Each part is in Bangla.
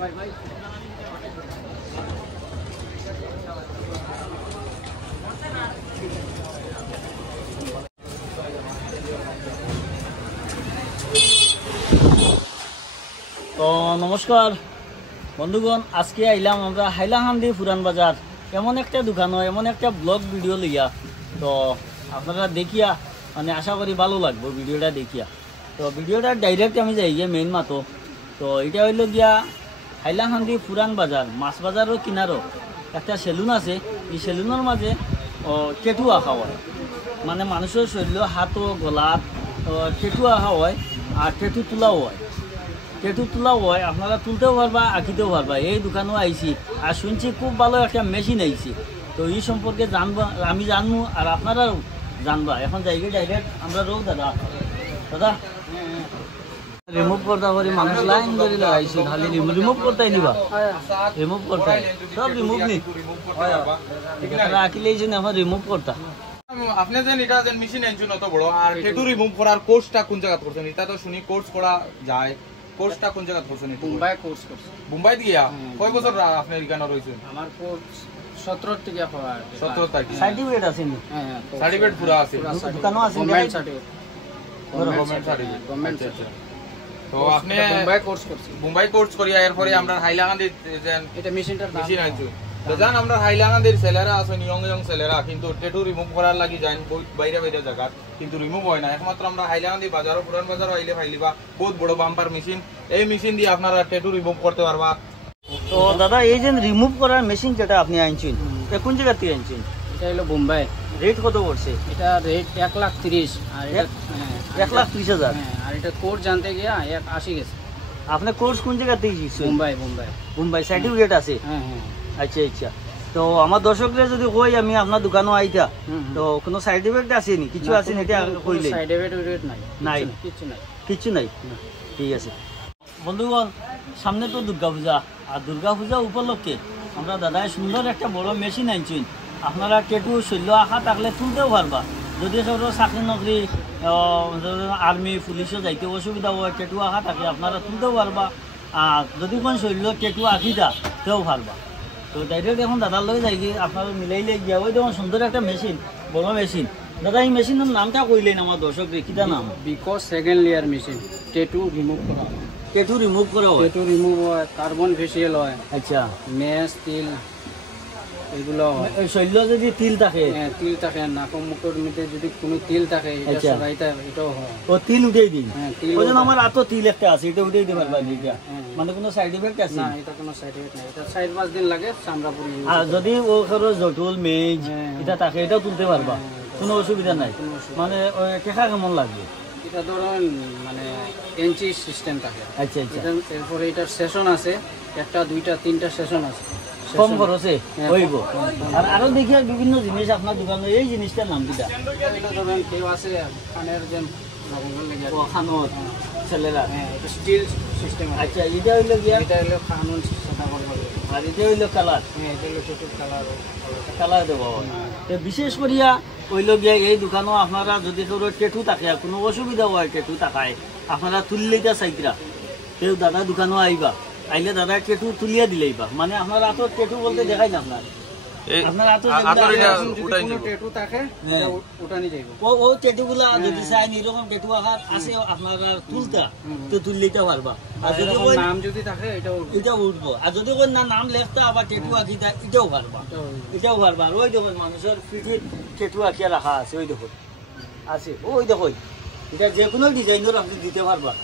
তো নমস্কার বন্ধুগণ, আজকে আইলাম আমরা হাইলাকান্দি পুরান বাজার এমন একটা দোকান, এমন একটা ব্লগ ভিডিও লইয়া। তো আপনারা দেখিয়া মানে আশা করি ভালো লাগবে ভিডিওটা দেখিয়া। তো ভিডিওটা ডাইরেক্ট আমি যাই গিয়ে মেইন মাতো। তো এটা হইল গিয়া হাইলাকান্দি পুরান বাজার, মাছ বাজারও কিনারও একটা সেলুন আছে। এই সেলুনের মাঝে টেটু আঁকা হয়, মানে মানুষের শরীর হাতও গলাত টেটু আঁকা হয় আর টেটু তোলাও হয়। টেটু তোলাও হয়, আপনারা তুলতেও পারবা, আঁকিতেও পারবা। এই দোকানেও আইছি আর শুনছি খুব ভালো একটা মেশিন আইছি। তো এই সম্পর্কে জানবা, আমি জানবো আর আপনারাও জানবা। এখন যাই ডাইরেক্ট আমরা রোগ দাদা রিমুভ করতে পারি, মানুষ লাইন ধরে লাগাইছি, খালি রিমুভ করতেই নিবা, রিমুভ করতে সব রিমুভ নি আঁকিলেইছি না, এখন রিমুভ করতা। আপনি যেন এটা যেন মেশিন এনছুন অত বড়, আর টেটু রিমুভ করার কোর্সটা কোন জায়গা করছেন? এটা তো শুনি কোর্স করা যায়, কোর্সটা কোন জায়গা করছেন? মুম্বাই কোর্স করছি। মুম্বাই গিয়া কয় বছর আপনি এখানে রইছেন? আমার কোর্স 17 থেকে হওয়া। 17 তারিখ সার্টিফিকেট আছে নি? হ্যাঁ, সার্টিফিকেট পুরো আছে, দোকানও আছে, government certificate, government certificate, government certificate. তো আপনি মুম্বাই কোর্স করছি। মুম্বাই কোর্স করিয়া এরপরে আমরা হাইলাকান্দি যেন এটা মেশিনটার মেশিন আইছো। তো জান আমরা হাইলাকান্দির ছেলেরা আছে, ইয়ং ছেলেরা কিন্তু টেটু রিমুভ করার লাগি যান বাইরে বাইরে জায়গা, কিন্তু রিমুভ হয় না। একমাত্র আমরা হাইলাকান্দি বাজারও পুরান বাজারও আইলে পাইলিবা বহুত বড় বাম্পার মেশিন। এই মেশিন দিয়ে আপনারা টেটু রিমুভ করতে পারবা। তো দাদা এই যে রিমুভ করার মেশিন যেটা আপনি আনছেন, কোন জায়গা থেকে আনছেন? এটা হলো বোম্বাই। রেট কত পড়ছে? এটা রেট 1,30,000 আর এটা 1,30,000। আর এটা কোর্স জানতে গিয়া 1,80 গেছে। আপনি কোর্স কোন জায়গা থেকে শিখছেন? মুম্বাই। মুম্বাই মুম্বাই সার্টিফিকেট আছে? হ্যাঁ হ্যাঁ। আচ্ছা আচ্ছা। তো আমার দর্শকরা যদি কই আমি আপনার দোকানও আইতা, তো কোনো সার্টিফিকেট আছে নি? কিছু আছে নি? এটা কইলে সার্টিফিকেট নাই, নাই কিছু নাই, কিছু নাই। ঠিক আছে বন্ধুগণ, সামনে তো দুর্গাপূজা, আর দুর্গাপূজা উপলক্ষে আমরা দাদায় সুন্দর একটা বড় মেশিন আনছেন। আপনারা টেটু শৈল্য আঁকা থাকলে তুলতেও পারবা। যদি সব চাকরি নকরি আর্মি পুলিশও যাইতে অসুবিধা হয়, টেটু আঁকা থাকে আপনারা তুলতেও পারবা। আর যদি কোন শৈল্য টেটু আঁকিতা তেও পারবা। তো ডাইরেক্ট এখন দাদার লগে যাই গিয়ে আপনারা মিলাইলে গিয়া ওই দেখুন সুন্দর একটা মেশিন, বড় মেশিন। দাদা এই মেশিনের নামটা কইলেন আমার দর্শক, কিটা নাম? বিকজ সেকেন্ড লেয়ার মেশিন, টেটু রিমুভ করা। টেটু রিমুভ করা হয়? টেটু রিমুভ হয়, কার্বন ফেসিয়াল হয়। আচ্ছা, মেস, তিল এগুলো হয়। শৈল্য যদি তিল থাকে, তিল থাকে, নাক মুখের মধ্যে যদি কোনো তিল থাকে এটা সরাইতে এটাও হয়। ও তিল উঠেই দিন? হ্যাঁ, তিল। ওই জন্য আমার আতো তিল একটা আছে, এটা উঠেই দিতে পারবা? এটা মানে কোনো সাইড ইফেক্ট আছে না? এটা কোনো সাইড ইফেক্ট নাই, এটা 4-5 দিন লাগে চামড়া পুরি। আর যদি ও জটুল মেজ এটা থাকে এটাও তুলতে পারবা, কোনো অসুবিধা নাই? মানে ওই টেকা কেমন লাগবে? এটা ধরুন মানে এনচি সিস্টেম থাকে। আচ্ছা আচ্ছা। এরপরে এটার সেশন আছে, 1টা 2টা 3টা সেশন আছে। কম খরচে হইব। আর আরো দেখি বিভিন্ন জিনিস আপনার দোকানে, এই জিনিসটার নাম কিটা? এটা ধরেন কেউ আছে কানের যেন খানত ছেলেরা, এটা স্টিল সিস্টেম। আচ্ছা, এটা হইলো গিয়া, এটা হলো কানুন সাদা করবো। আর এটা হইলো কালার, এটা হলো ছোট কালার, কালার দেবো। তো বিশেষ করিয়া হইল গিয়া এই দোকানও আপনারা যদি কেউ টেটু থাকে, কোনো অসুবিধা হয় টেটু থাকায়, আপনারা তুললেইটা চাইতরা কেউ দাদা দোকানও আইবা, আইলে দাদা টেটু তুলিয়া দিলেইবা। মানে আপনার হাতত টেটু বলতে দেখাই না, আপনার টেটু থাকে ওটানি যাইব। ও টেটুগুলা যদি চাই এরকম টেটু আঁকার আছে আপনারা তুলতা, তো তুললেইটা পারবা। আর যদি নাম যদি থাকে এটা উঠবো, আর যদি কোন না নাম লেখতা আবার টেটু আঁকিতা এটাও পারবা, এটাও পারবা। আর ওই দেখুন মানুষের পিঠির টেটু আঁকিয়া রাখা আছে, ওই দেখুন আছে, ওই দেখুন। এটা যে কোনো ডিজাইনের আপনি দিতে পারবা।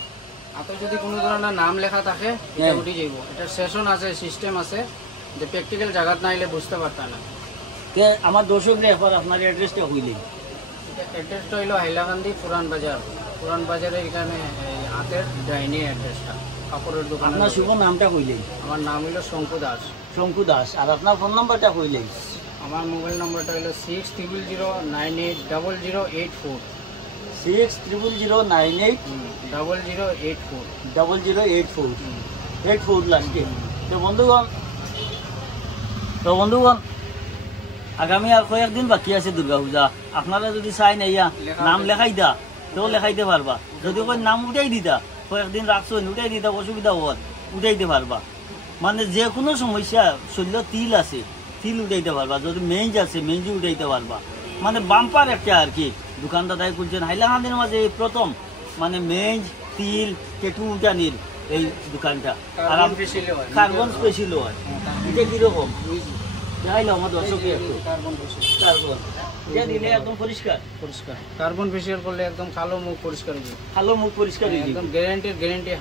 আর যদি কোনো ধরনের নাম লেখা থাকে এটা উঠে যাইব। এটা সেশন আছে, সিস্টেম আছে, যে প্র্যাকটিক্যাল জায়গাত না আইলে বুঝতে পারতা না। আমার দর্শকরা একবার আপনার অ্যাড্রেসটা হইলেন। অ্যাড্রেসটা হইল হাইলাকান্দি পুরান বাজার। পুরান বাজারের এখানে হাতের ডাইনি অ্যাড্রেসটা, কাপড়ের দোকান। আপনার শুভ নামটা কইলেন? আমার নাম হইল শঙ্কু দাস। শঙ্কু দাস। আর আপনার ফোন নাম্বারটা কইলেন? আমার মোবাইল নাম্বারটা হইল 6000980084। 6000980084 84 লাস্টে। তো বন্ধুগণ আগামী আর কয়েকদিন বাকি আছে দুর্গাপূজা। আপনারা যদি চাই না ইয়া নাম লেখাই দা তো লেখাইতে পারবা। যদি কই নাম উঠাই দিতা, কয়েকদিন রাখছো উঠাই দিতা, অসুবিধা হওয়ার উঠাইতে পারবা। মানে যে কোনো সমস্যা শরীর তিল আছে তিল উঠাইতে পারবা, যদি মেঞ্জ আছে মেঞ্জি উঠাইতে পারবা, মানে বাম্পার একটা আর কি দোকান দাদাই করছেন হাইলাকান্দির মাঝে এই প্রথম মানে মেঞ্জ তিল টেটু উঠানির এই দোকানটা। আর কার্বন স্পেশাল হয়, এটা কিরকম দেখাইলো আমার দর্শকে একটু। কার্বন এটা দিলে একদম পরিষ্কার কার্বন ফেসিয়াল করলে একদম কালো মুখ পরিষ্কার হয়ে যাবে, কালো মুখ পরিষ্কার হয়ে একদম গ্যারান্টি 100 গ্যারান্টি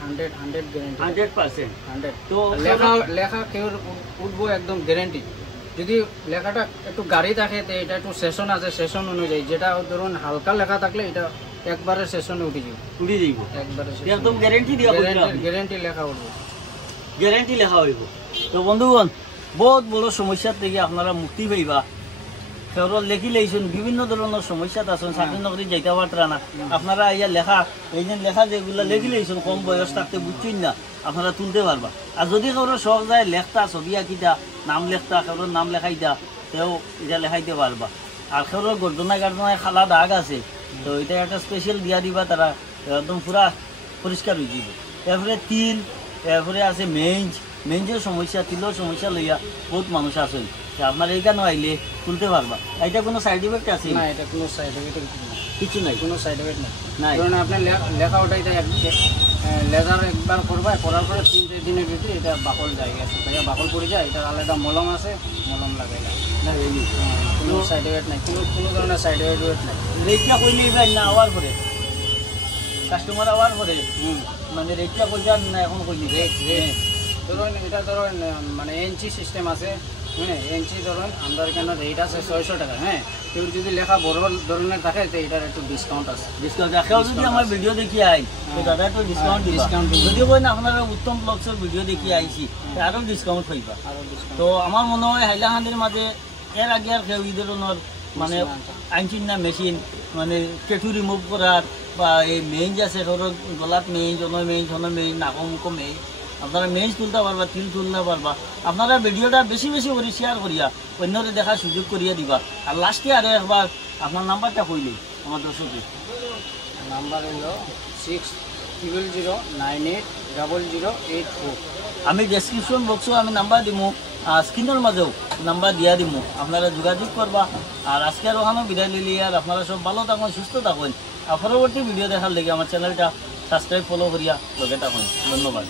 100%। 100। তো লেখা কেউ উঠবো একদম গ্যারান্টি। যদি লেখাটা একটু গাড়ি থাকে তো এটা একটু সেশন আছে, সেশন অনুযায়ী যেটা ধরুন হালকা লেখা থাকলে এটা একবারে সেশনে উঠে যাবে, উড়ে যাইব একবারে একদম গ্যারান্টি দিয়া গ্যারান্টি লেখা উঠবে, গ্যারান্টি লেখা হইব। তো বন্ধুগণ বহুত বড় সমস্যার থেকে আপনারা মুক্তি পাইবা। কেবল লেখি লাইছেন বিভিন্ন ধরনের সমস্যাত আছেন, চাকরি নকরি যাইতে পারতারা না, আপনারা ইয়া লেখা এই যে লেখা যেগুলো লেখি লাইছেন কম বয়স থাকতে বুঝছেন না, আপনারা তুলতে পারবা। আর যদি কারোর শখ যায় লেখতা ছবি আঁকিতা নাম লেখতা কারোর নাম লেখাইতা তেও এটা লেখাইতে পারবা। আর কারোর গর্দনায় গার্দনায় খালা দাগ আছে তো এটা একটা স্পেশাল দিয়া দিবা, তারা একদম পুরা পরিষ্কার হয়ে যাবে। এরপরে তিল, এরপরে আছে মেঞ্জের সমস্যা, তিলের সমস্যা লইয়া বহুত মানুষ আছেন, আপনার এইখানে আইলে তুলতে পারবা। এটা কোনো সাইড ইফেক্ট আছে না? এটা কোনো সাইড এফেক্ট কিছু নাই, কোনো সাইড এফেক্ট নাই। ধরুন আপনার লেখা ওটাইতে লেজার একবার করবা, করার পরে 3 দিনের ভিতরে এটা বাকল জায়গা শুকাইয়া বাকল পড়ে যায়, এটার আলাদা মলম আছে, মলম লাগাই না, কোনো সাইড এফেক্ট নাই, কোনো ধরনের সাইড এফেক্ট নাই। রেটটা কইলে এবার না আওয়ার পরে কাস্টমার আওয়ার পরে মানে রেটটা কইতাম না এখন কইলি ধরুন এটা ধরুন মানে এনচি সিস্টেম আছে, হ্যাঁ এনচি ধরুন আমরা এখানে রেট আছে 600 টাকা। হ্যাঁ কেউ যদি লেখা বড় ধরনের থাকে তো এটার একটু ডিসকাউন্ট আছে। ডিসকাউন্ট রাখাও যদি আমার ভিডিও দেখি আই তো দাদা একটু ডিসকাউন্ট ডিসকাউন্ট যদি কই না আপনারা উত্তম ব্লগসের ভিডিও দেখি আইছি আরও ডিসকাউন্ট পাইবা। তো আমার মনে হয় হাইলাকান্দির মাঝে এর আগে আর কেউ এই ধরনের মানে আইনচিন না মেশিন মানে টেটু রিমুভ করার বা এই মেঞ্জ আছে ধরো গলাত মেঞ্জ অন্য মেঞ্জ নাকো মুখো মেঞ্জ আপনারা মেঞ্জ তুলতে পারবা, তিল তুলতে পারবা। আপনারা ভিডিওটা বেশি বেশি করে শেয়ার করিয়া অন্যরে দেখার সুযোগ করিয়া দিবা। আর লাস্টে আরও একবার আপনার নাম্বারটা কইলে আমার দর্শকে। নাম্বার হলো 60098008 আমি ডেসক্রিপশন বক্সও আমি নাম্বার দিমু, স্ক্রিনের মাঝেও নাম্বার দিয়া দিমু, আপনারা যোগাযোগ করবা। আর আজকে আর ওখানেও বিদায় লিলি। আর আপনারা সব ভালো থাকুন, সুস্থ থাকুন। আর পরবর্তী ভিডিও দেখার লেগে আমার চ্যানেলটা সাবস্ক্রাইব ফলো করিয়া লগে থাকুন। ধন্যবাদ।